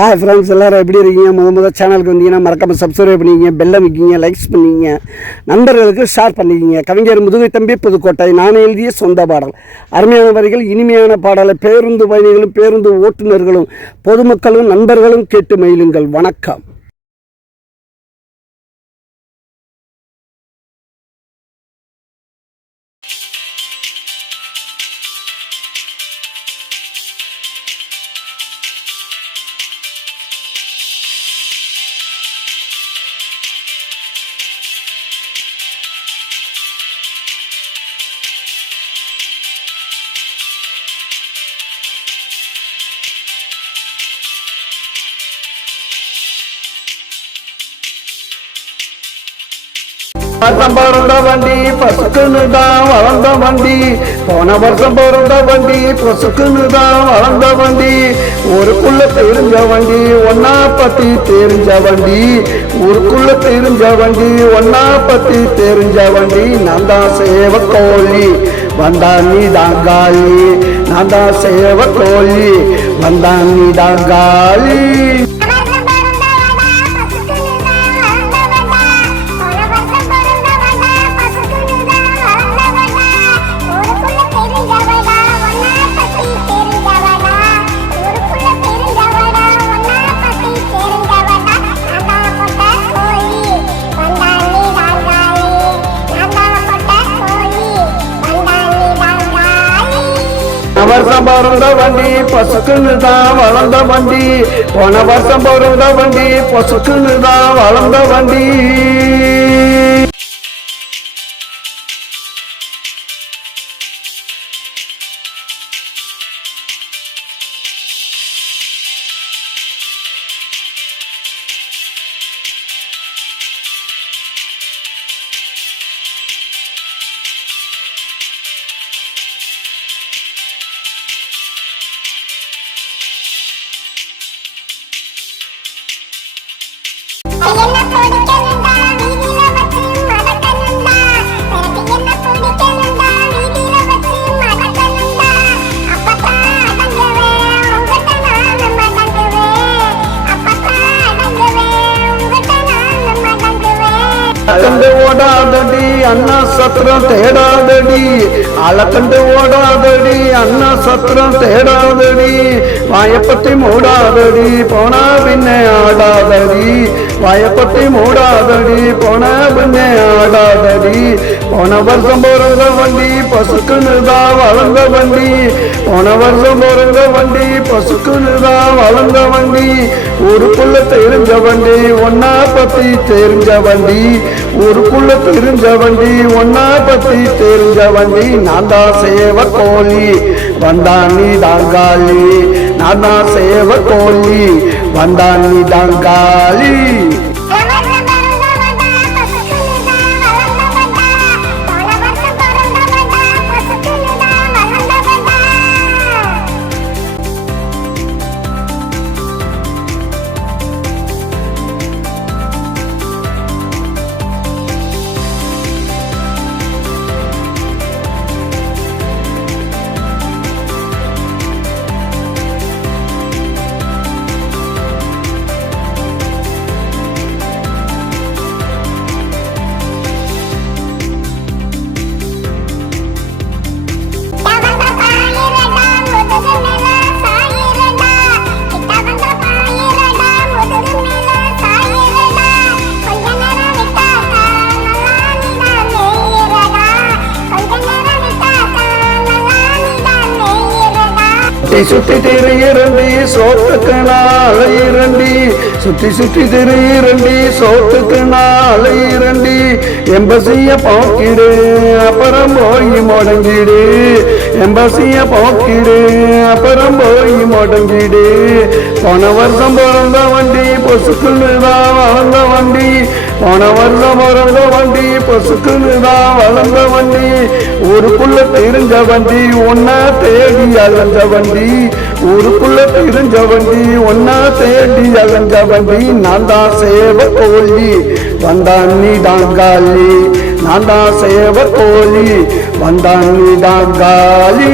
Hi friends, எல்லோரும் எப்படி இருக்கீங்க? முதல் சேனலுக்கு வந்தீங்கன்னா மறக்காமல் சப்ஸ்கிரைப் பண்ணிக்கிங்க, பெல்லை வைக்கிங்க, லைக்ஸ் பண்ணிக்கிங்க, நண்பர்களுக்கு ஷேர் பண்ணிக்கிங்க. கவிஞர் முதுகை தம்பி புதுக்கோட்டை. நான் எழுதிய சொந்த பாடல். அருமையான வரிகள், இனிமையான பாடலை பேருந்து பயணிகளும் பேருந்து ஓட்டுநர்களும் பொதுமக்களும் நண்பர்களும் கேட்டு மகிழுங்கள். வணக்கம். வருஷம் பிறந்த வண்டி பசுக்குன்னு தான் வளர்ந்த வண்டி. போன வருஷம் பிறந்த வண்டி பசுக்குன்னு தான் வளர்ந்த வண்டி. ஊருக்குள்ள தெரிஞ்ச வண்டி, ஒன்னா பத்தி தெரிஞ்ச வண்டி. ஊருக்குள்ள தெரிஞ்ச வண்டி, ஒன்னா பத்தி தெரிஞ்ச வண்டி. நான் தான் சேவக்கோழி வந்தா நீ தாங்காளி. நான் தான் சேவக்கோழி வந்தா நீ தாங்காளி. வருஷம் பிறந்த வண்டி பசுக்குன்னு தான் வளர்ந்த வண்டி. போன வருஷம் பிறந்த வண்டி பசுக்குன்னு தான் வளர்ந்த வண்டி. கண்டு ஓடாதடி அண்ணா சத்திரம் தேடாதடி. அலக்கண்டு ஓடாதடி அண்ணா சத்திரம் தேடாதடி. வாயப்பட்டி மூடாதடி போனா பின்னே ஆடாதடி. வாயப்பட்டி மூடாதடி போனா பின்னே ஆடாதடி. போன வருஷம் பிறந்த வண்டி பசுக்குன்னு தான் வளர்ந்த வண்டி. போன வருஷம் பிறந்த வண்டி பசுக்குன்னு தான் வளர்ந்த வண்டி. ஊருக்குள்ள தெரிஞ்ச வண்டி, ஒன்னா பத்தி தெரிஞ்ச வண்டி. ஊருக்குள்ள தெரிஞ்ச வண்டி, ஒன்னா பத்தி தெரிஞ்ச வண்டி. நான் தான் சேவக்கோழி வந்தா நீ தாங்காளி. நான் தான் சேவக்கோழி வந்தா நீ தாங்காளி. சுத்தி திரையிரண்டி சோத்துக்கு நாளையிரண்டி. சுத்தி சுத்தி திரையிரண்டி சோத்துக்கு நாளையிரண்டி. எம்பசிய போக்கிடு அப்புறம் போய் முடங்கிடு. எம்பசிய போக்கிடு அப்புறம் போய் முடங்கிடு. போன வருஷம் பிறந்த வண்டி பசுக்குன்னு தான் வளர்ந்த வண்டி. போன வருஷம் பிறந்த வண்டி பசுக்குன்னு தான் வளர்ந்த வண்டி. ஊருக்குள்ள தெரிஞ்ச வண்டி, ஒன்னா தேடி அலைஞ்ச வண்டி. ஊருக்குள்ள தெரிஞ்ச வண்டி, ஒன்னா தேடி அலைஞ்ச வண்டி. நான் தான் சேவக்கோழி வந்தா நீ தாங்காளி. நான் தான் சேவக்கோழி வந்தா நீ தாங்காளி.